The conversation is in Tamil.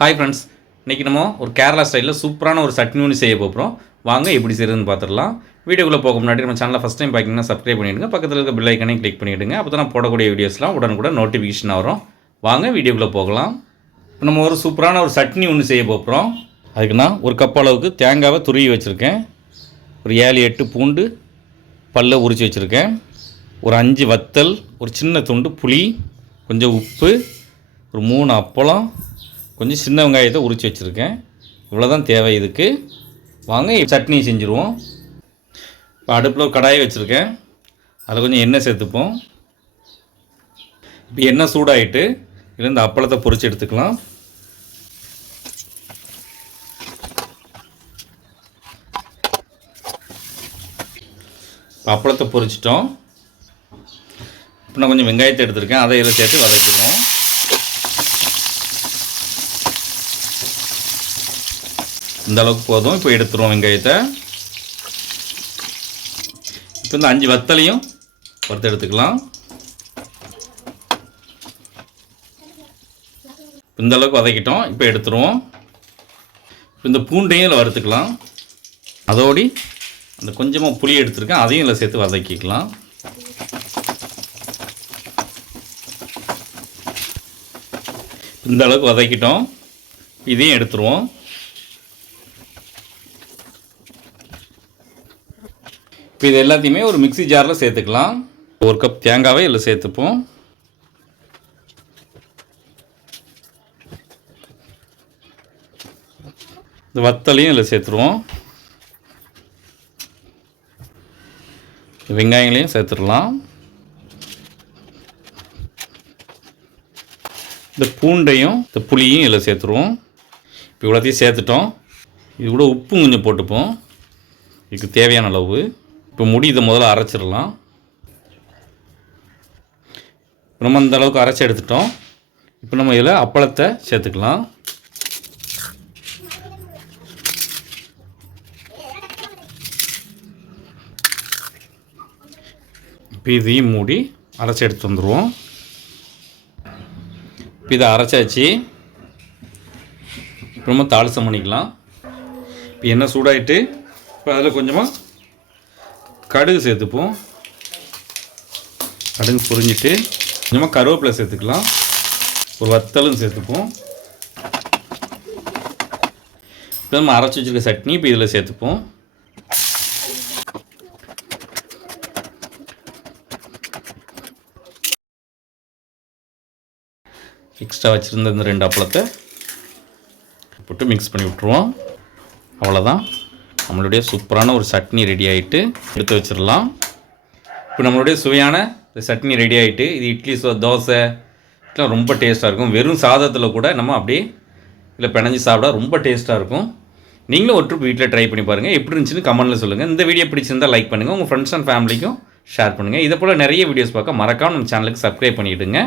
ஹாய் ஃப்ரெண்ட்ஸ் இன்றைக்கி நம்ம ஒரு கேரளா ஸ்டைலில் சூப்பரான ஒரு சட்னி ஒன்று செய்ய போகிறோம் வாங்க எப்படி செய்யறதுன்னு பார்த்துடலாம் வீடியோக்குள்ளே போக முன்னாடி நம்ம சேனலை ஃபஸ்ட் டைம் பார்க்கிங்கன்னா சப்ஸ்கிரைப் பண்ணிவிடுங்க பக்கத்தில் இருக்க பில் ஐக்கனையும் கிளிக் பண்ணிவிடுங்க அப்போ தான் போடக்கூடிய வீடியோஸ்லாம் உடனுக்குடன் நோட்டிஃபிகேஷன் வரும். வாங்க வீடியோக்குள்ளே போகலாம். இப்போ நம்ம ஒரு சூப்பரான ஒரு சட்னி ஒன்று செய்ய போகிறோம் அதுக்கு நான் ஒரு கப் அளவுக்கு தேங்காவை துருவி வச்சுருக்கேன். ஒரு ஏழு எட்டு பூண்டு பல்ல உரித்து வச்சுருக்கேன். ஒரு அஞ்சு வத்தல் ஒரு சின்ன துண்டு புளி கொஞ்சம் உப்பு ஒரு மூணு அப்பளம் கொஞ்சம் சின்ன வெங்காயத்தை உரித்து வச்சுருக்கேன். இவ்வளோ தான் தேவை இதுக்கு. வாங்க சட்னி செஞ்சுருவோம். இப்போ அடுப்பில் ஒரு கடாயை வச்சுருக்கேன். அதில் கொஞ்சம் எண்ணெய் சேர்த்துப்போம். இப்போ எண்ணெய் சூடாயிட்டு இதில் இந்த அப்பளத்தை பொறிச்சு எடுத்துக்கலாம். அப்பளத்தை பொரிச்சிட்டோம். இப்போ நான் கொஞ்சம் வெங்காயத்தை எடுத்திருக்கேன். அதை இதில் சேர்த்து வதக்கிடுவோம். இந்த அளவுக்கு போதும். இப்போ எடுத்துருவோம் வெங்காயத்தை. இப்போ இந்த அஞ்சு வத்தலையும் வறுத்து எடுத்துக்கலாம். இந்த அளவுக்கு வதக்கிட்டோம். இப்போ எடுத்துருவோம். இப்போ இந்த பூண்டையும் இதில் வறுத்துக்கலாம். அதோடி அந்த கொஞ்சமாக புளி எடுத்துருக்கேன். அதையும் இதில் சேர்த்து வதக்கிக்கலாம். இந்த அளவுக்கு வதக்கிட்டோம். இதையும் எடுத்துருவோம். இப்போ இது எல்லாத்தையுமே ஒரு மிக்ஸி ஜாரில் சேர்த்துக்கலாம். ஒரு கப் தேங்காவை இதில் சேர்த்துப்போம். இந்த வத்தலையும் இதில் சேர்த்துருவோம். வெங்காயங்களையும் சேர்த்துடலாம். இந்த பூண்டையும் இந்த புளியும் இதில் சேர்த்துருவோம். இப்போ இவ்வளோத்தையும் சேர்த்துட்டோம். இது கூட உப்பும் கொஞ்சம் போட்டுப்போம். இதுக்கு தேவையான அளவு. இப்போ முடி இதை முதல்ல அரைச்சிடலாம். நம்ம அந்த அளவுக்கு அரைச்சி எடுத்துட்டோம். இப்போ நம்ம இதில் அப்பளத்தை சேர்த்துக்கலாம். இப்போ இதையும் மூடி அரைச்சி எடுத்து வந்துடுவோம் இப்போ இதை அரைச்சாச்சு. இப்போ நம்ம தாளிசம் பண்ணிக்கலாம். இப்போ எண்ணெய் சூடாயிட்டு இப்போ அதில் கொஞ்சமாக கடுகு சேர்த்துப்போம். கடுகு பொரிஞ்சிட்டு கொஞ்சமாக கருவேப்பிலை சேர்த்துக்கலாம். ஒரு வத்தலும் சேர்த்துப்போம். இப்போ நம்ம அரைச்சி வச்சுருக்க சட்னி இப்போ இதில் சேர்த்துப்போம். எக்ஸ்ட்ரா வச்சுருந்த இந்த ரெண்டு அப்பளத்தை போட்டு மிக்ஸ் பண்ணி விட்ருவோம் அவ்வளோதான் நம்மளுடைய சூப்பரான ஒரு சட்னி ரெடி ஆகிட்டு எடுத்து வச்சிடலாம். இப்போ நம்மளுடைய சுவையான சட்னி ரெடி ஆகிட்டு இது இட்லி சோ தோசை இதெல்லாம் ரொம்ப டேஸ்ட்டாக இருக்கும். வெறும் சாதத்தில் கூட நம்ம அப்படியே இதில் பிணைஞ்சு சாப்பிட ரொம்ப டேஸ்ட்டாக இருக்கும். நீங்களும் ஒரு ட்ரிப் வீட்டில் ட்ரை பண்ணி பாருங்கள் எப்படி இருந்துச்சுன்னு கமெண்ட்டில் சொல்லுங்கள் இந்த வீடியோ பிடிச்சிருந்தால் லைக் பண்ணுங்கள் உங்கள் ஃப்ரெண்ட்ஸ் அண்ட் ஃபேமிலிக்கும் ஷேர் பண்ணுங்கள் இதை போல் நிறைய வீடியோஸ் பார்க்க மறக்காம நம்ம சேனலுக்கு சப்ஸ்கிரைப் பண்ணிவிடுங்க